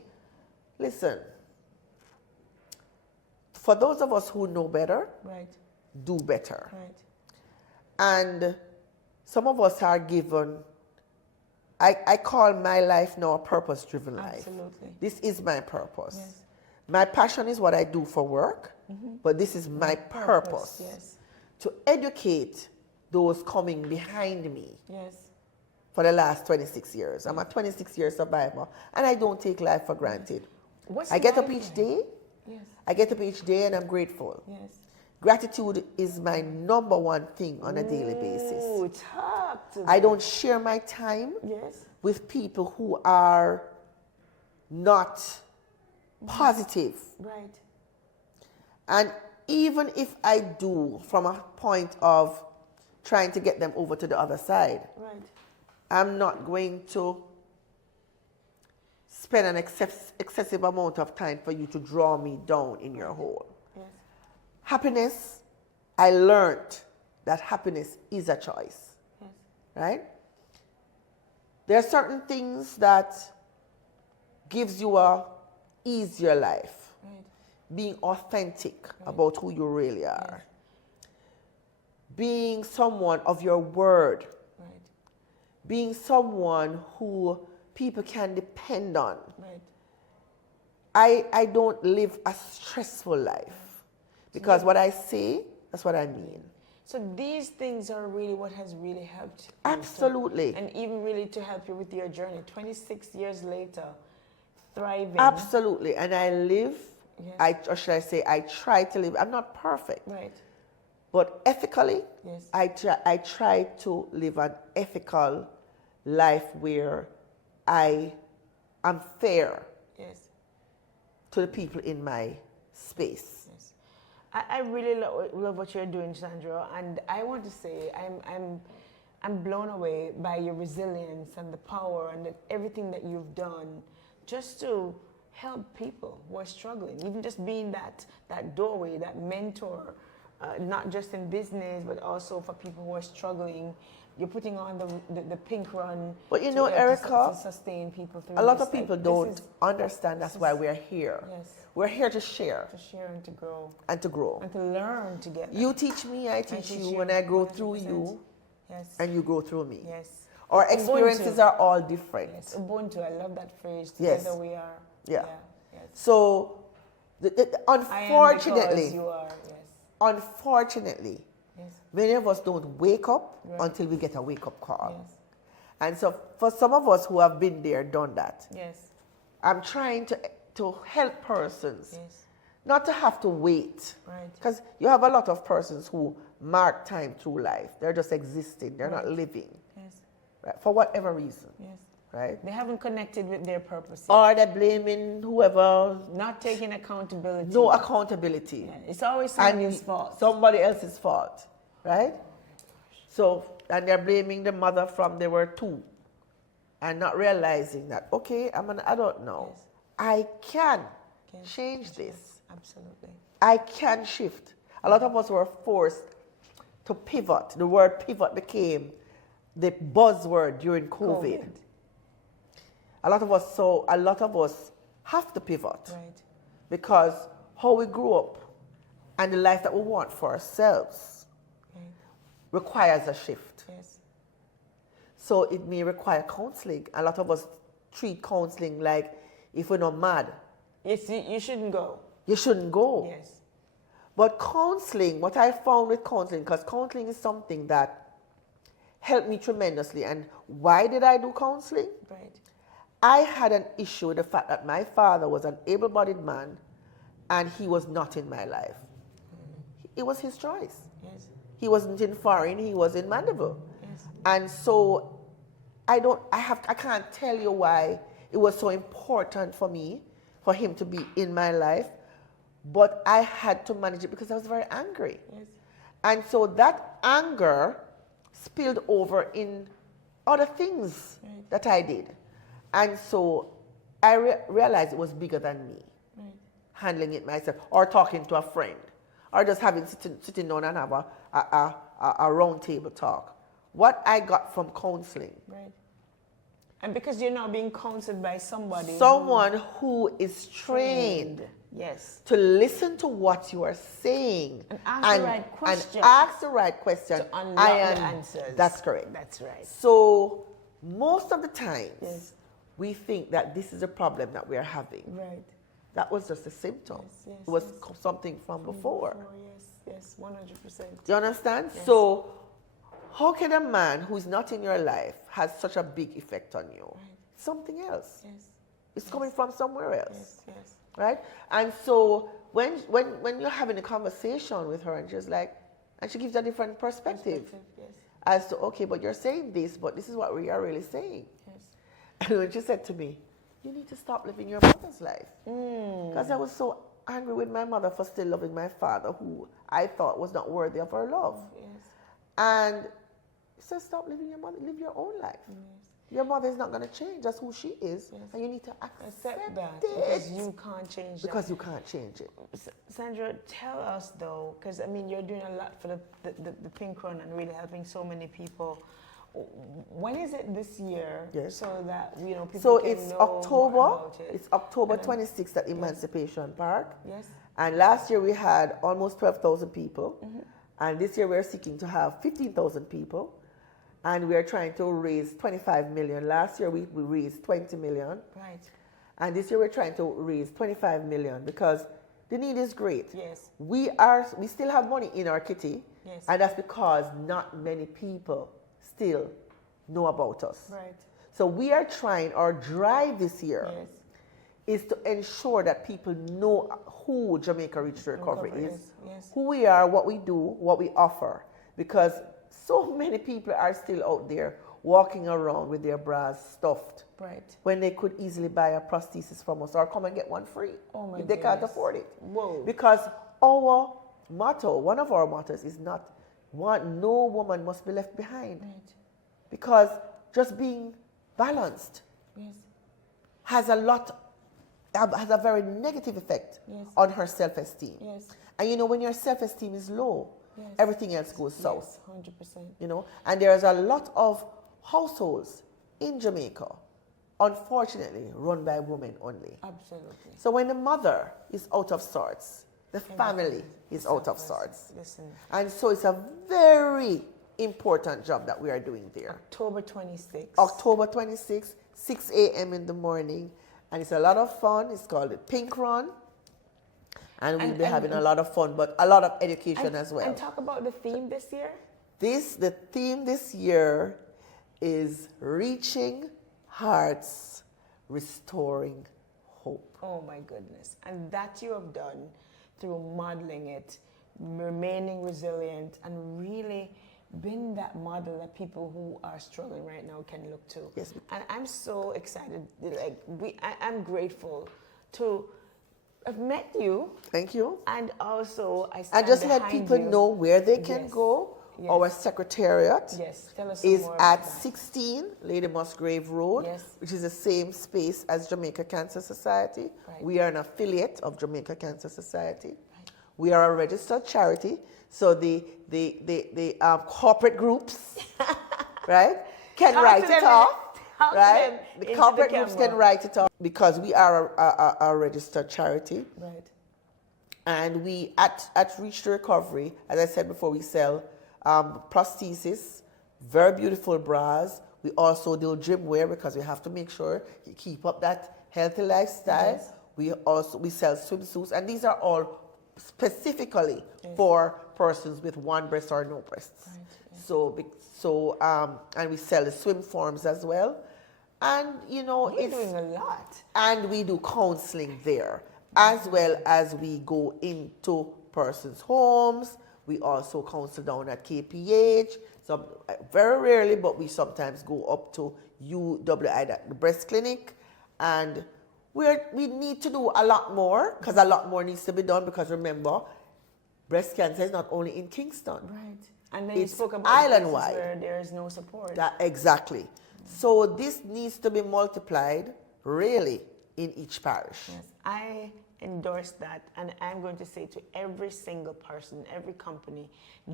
Listen, for those of us who know better, Right. do better. Right. And some of us are given, I call my life now a purpose-driven life. Absolutely. This is my purpose. Yes. My passion is what I do for work, but this is my purpose. Yes. To educate those coming behind me Yes. for the last 26 years. I'm a 26-year survivor, and I don't take life for granted. What's I get up life each like? day. Yes. I get up each day, and I'm grateful. Yes. Gratitude is my number one thing on a daily basis. Ooh, talk to I me. don't share my time Yes. with people who are not positive. Right. And even if I do, from a point of trying to get them over to the other side, Right. I'm not going to spend an excessive amount of time for you to draw me down in your hole. Yes. Happiness, I learned that happiness is a choice, Yes. right? There are certain things that gives you a easier life. Right. Being authentic about who you really are. Being someone of your word. Right. Being someone who people can depend on. Right. I don't live a stressful life because what I say, that's what I mean. So these things are really what has really helped you. Absolutely. And even really to help you with your journey. 26 years later, thriving. Absolutely. And I live, Yes. or should I say, I try to live. I'm not perfect. Right. But ethically, Yes. I try to live an ethical life where I am fair Yes. to the people in my space. Yes. I really love what you're doing, Sandra, and I want to say I'm blown away by your resilience and the power and everything that you've done just to help people who are struggling, even just being that doorway, that mentor, not just in business, but also for people who are struggling. You're putting on the pink run. But you know, to Erica, sustain people through a lot this. of people Like, don't understand that's why we're here. Yes. We're here to share To share and to grow and to grow. and to learn together. You teach me, I teach you, and I grow through 100%. you, Yes. and you grow through me. Yes. Our Ubuntu. experiences are all different. Yes. Ubuntu. I love that phrase. Yes. Together we are. Yeah. Yes. So, I am because unfortunately, you are. Yes. unfortunately, Yes. many of us don't wake up Right. until we get a wake-up call. Yes. And so for some of us who have been there, done that, Yes. I'm trying to help persons Yes. not to have to wait. Right. Because you have a lot of persons who mark time through life. They're just existing. They're not living, Yes. right? For whatever reason, Yes. right? They haven't connected with their purpose. Yet. Or they're blaming whoever, Not taking accountability. no accountability. Yeah. It's always And somebody's fault. somebody else's fault, right? So, and they're blaming the mother from they were 2 and not realizing that, okay, I'm an adult now. Yes. I can Can change this. Absolutely. I can shift. A lot of us were forced to pivot. The word pivot became the buzzword during COVID. A lot of us have to pivot. Right. Because how we grew up and the life that we want for ourselves requires a shift. Yes. So it may require counseling. A lot of us treat counseling like if we're not mad. Yes, you shouldn't go. You shouldn't go. Yes. But counseling, what I found with counseling, because counseling is something that helped me tremendously. And why did I do counseling? Right. I had an issue with the fact that my father was an able-bodied man and he was not in my life. It was his choice. Yes. He wasn't in foreign, he was in Mandeville. Yes. And so I can't tell you why it was so important for me, for him to be in my life, but I had to manage it because I was very angry. Yes. And so that anger spilled over in other things that I did. And so I realized it was bigger than me, handling it myself, or talking to a friend, or just sitting down and have a round table talk. What I got from counseling. Right. And because you're not being counseled by somebody. Someone who is trained. Yes. To listen to what you are saying. And ask the right questions. And ask the right question. To unlock the answers. That's correct. That's right. So most of the times, yes, we think that this is a problem that we are having. Right. That was just a symptom. Yes, yes, it was yes. something from before. Yes, 100%. Do you understand? Yes. So how can a man who is not in your life has such a big effect on you? Right. Something else. Yes. It's coming from somewhere else. Yes, yes. Right? And so when you're having a conversation with her and she's like, and she gives a different perspective. Yes. As to, okay, but you're saying this, but this is what we are really saying. Yes. And when she said to me, you need to stop living your mother's life. Because I was so angry with my mother for still loving my father, who I thought was not worthy of her love. Yes. And she said, stop living your mother, live your own life. Yes. Your mother is not going to change. That's who she is. Yes. And you need to accept that. it. Because you can't change that. Because you can't change it. Sandra, tell us though, because I mean, you're doing a lot for the Pink Run and really helping so many people. When is it this year? Yes. So that people So can it's know October. more about it. It's October 26th at Emancipation Park. Yes. And last year we had almost 12,000 people. And this year we're seeking to have 15,000 people. And we are trying to raise 25 million. Last year we raised 20 million. Right. And this year we're trying to raise 25 million because the need is great. Yes. We still have money in our kitty. Yes. And that's because not many people still know about us. Right. So we are trying, our drive this year Yes. is to ensure that people know who Jamaica Reach to Recovery is, Yes. who we are, what we do, what we offer. Because so many people are still out there walking around with their bras stuffed. Right. When they could easily buy a prosthesis from us or come and get one free Oh my if they can't goodness. afford it. Whoa. Because our motto, one of our mottos is no woman must be left behind. Right. Because just being balanced Yes. has a very negative effect Yes. on her self-esteem. Yes. And when your self-esteem is low, Yes. everything else goes south. Yes, 100%. And there's a lot of households in Jamaica, unfortunately, run by women only. Absolutely. So when the mother is out of sorts, the family is out of sorts. Listen. And so it's a very important job that we are doing there. October 26th. October 26th, 6 a.m. in the morning. And it's a lot of fun. It's called the Pink Run. And we'll be having a lot of fun, but a lot of education as well. And talk about the theme this year. The theme this year is Reaching Hearts, Restoring Hope. Oh my goodness. And that you have done through modeling it, remaining resilient, and really being that model that people who are struggling right now can look to. Yes. And I'm so excited. I'm grateful to have met you. Thank you. And also, I stand And just let behind people you. know where they can Yes. go. Yes. Our secretariat Yes, tell us some is more at about that. 16 Lady Musgrave Road, Yes. which is the same space as Jamaica Cancer Society. Right. We are an affiliate of Jamaica Cancer Society. Right. We are a registered charity, so the corporate groups, right, can Talk write to it them. off. Talk to right? them The into corporate the groups camera. can write it up because we are a registered charity. Right. And we, at Reach to Recovery, as I said before, we sell prosthesis, very beautiful bras. We also do gym wear because we have to make sure you keep up that healthy lifestyle. Yes. We sell swimsuits, and these are all specifically for persons with one breast or no breasts. Right, And we sell the swim forms as well. And you know, You're doing a lot. and we do counseling there, as well as we go into persons' homes. We also counsel down at KPH. So very rarely, but we sometimes go up to UWI, the breast clinic, and we need to do a lot more because a lot more needs to be done. Because remember, breast cancer is not only in Kingston. Right. And then you It's spoke about island-wide. places where there is no support. Exactly. So this needs to be multiplied really in each parish. Yes, I endorse that, and I'm going to say to every single person, every company,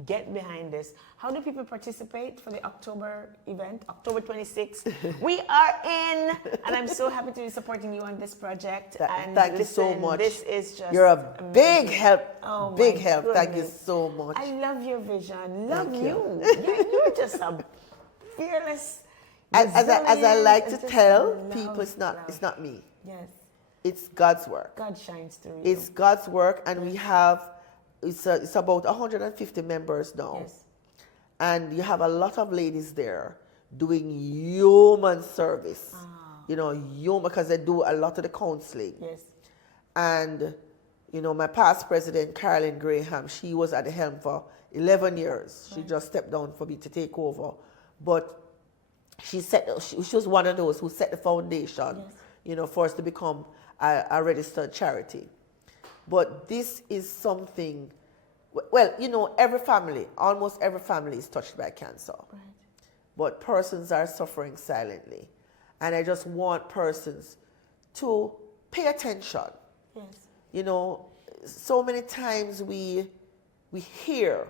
get behind this. How do people participate for the October event, October 26th? We are in, and I'm so happy to be supporting you on this project. And Thank you so listen, much. This is just You're a big amazing. help. Oh, Big my help. Thank you goodness. so much. I love your vision. Love Thank you. you. You're just a fearless. As I resilient, like to and just tell love, people, it's love. not me. Yes, It's God's work. God shines through you. It's God's work, and we have it's about 150 members now. Yes. And you have a lot of ladies there doing human service. You know, human, because they do a lot of the counseling. Yes. And, you know, my past president, Carolyn Graham, she was at the helm for 11 years. She just stepped down for me to take over. But she was one of those who set the foundation, you know, for us to become a registered charity. But this is something, well, you know, almost every family is touched by cancer. Right. But persons are suffering silently. And I just want persons to pay attention. Yes. You know, so many times we hear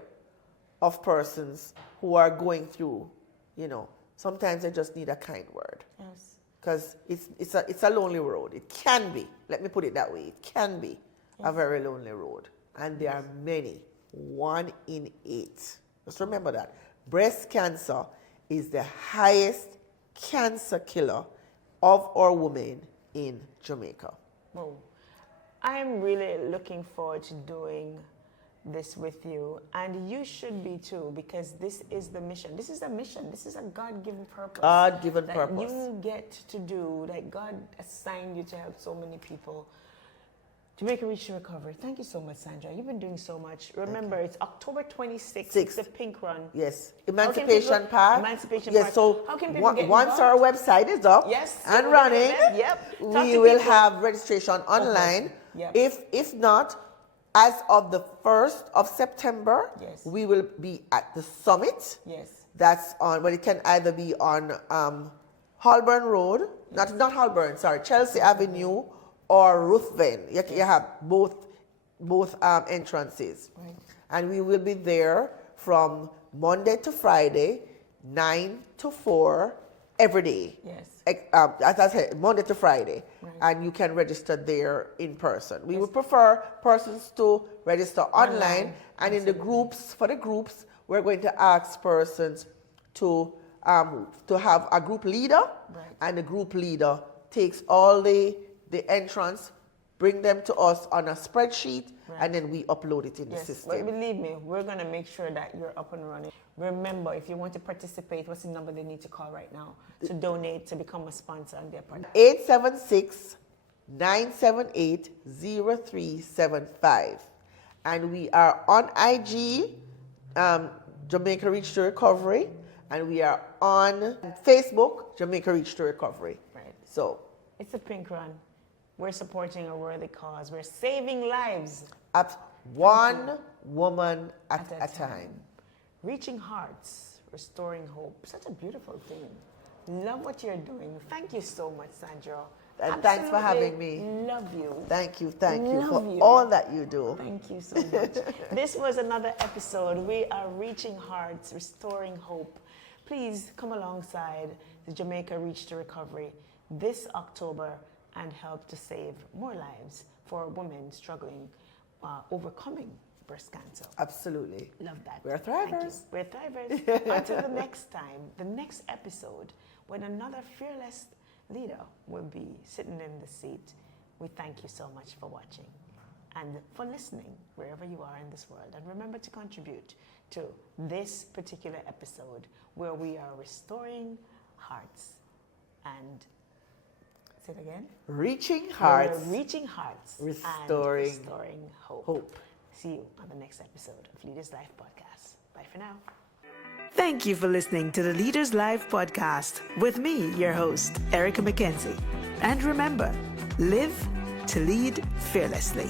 of persons who are going through, you know, sometimes they just need a kind word. Yes. Because it's a lonely road. It can be, let me put it that way, it can be a very lonely road. And there are many, 1 in 8. Just remember that. Breast cancer is the highest cancer killer of our women in Jamaica. Well, I am really looking forward to doing this with you, and you should be too, because this is the mission. This is a mission. This is a God-given purpose. God-given that purpose. you get to do, that God assigned you to help so many people. Jamaica Reach to Recovery. Thank you so much, Sandra. You've been doing so much. Remember, it's October 26th. It's a pink run. Yes. How can Emancipation people- Park. Emancipation yes, Park. so How can people get once involved? our website is up Yes, so and we're gonna running, do that. Yep. Talk we to will people. have registration online. Yep. If not, as of the 1st of September, Yes. we will be at the summit. Yes. That's on, but it can either be on Holborn Road, not Holborn, sorry, Chelsea Avenue or Ruthven. You have both entrances. Right. And we will be there from Monday to Friday, 9 to 4, every day. Yes. As I said, Monday to Friday. Right. And you can register there in person. We would prefer persons to register online. And in the groups, for the groups, we're going to ask persons to have a group leader. Right. And the group leader takes all the entrance, bring them to us on a spreadsheet, and then we upload it in the Yes, system. but believe me, we're going to make sure that you're up and running. Remember, if you want to participate, what's the number they need to call right now to donate, to become a sponsor on their part? 876-978-0375. And we are on IG, Jamaica Reach to Recovery, and we are on Facebook, Jamaica Reach to Recovery. Right. So It's a pink run. We're supporting a worthy cause. We're saving lives. one woman at a time. Reaching hearts, restoring hope. Such a beautiful thing. Love what you're doing. Thank you so much, Sandra. And thanks for Absolutely having me. Love you. Thank you for Love you. all that you do. Thank you so much. This was another episode. We are reaching hearts, restoring hope. please come alongside the Jamaica Reach to Recovery this October and help to save more lives for women struggling, overcoming breast cancer. Absolutely. Love that. We're Thank you. thrivers. We're thrivers. Until the next time, the next episode, when another fearless leader will be sitting in the seat, we thank you so much for watching and for listening wherever you are in this world. And remember to contribute to this particular episode where we are restoring hearts and, say it again? Reaching hearts. We're reaching hearts. Restoring and restoring hope. hope. See you on the next episode of Leaders Life Podcast. Bye for now. Thank you for listening to the Leaders Live podcast with me, your host, Erica McKenzie. And remember, live to lead fearlessly.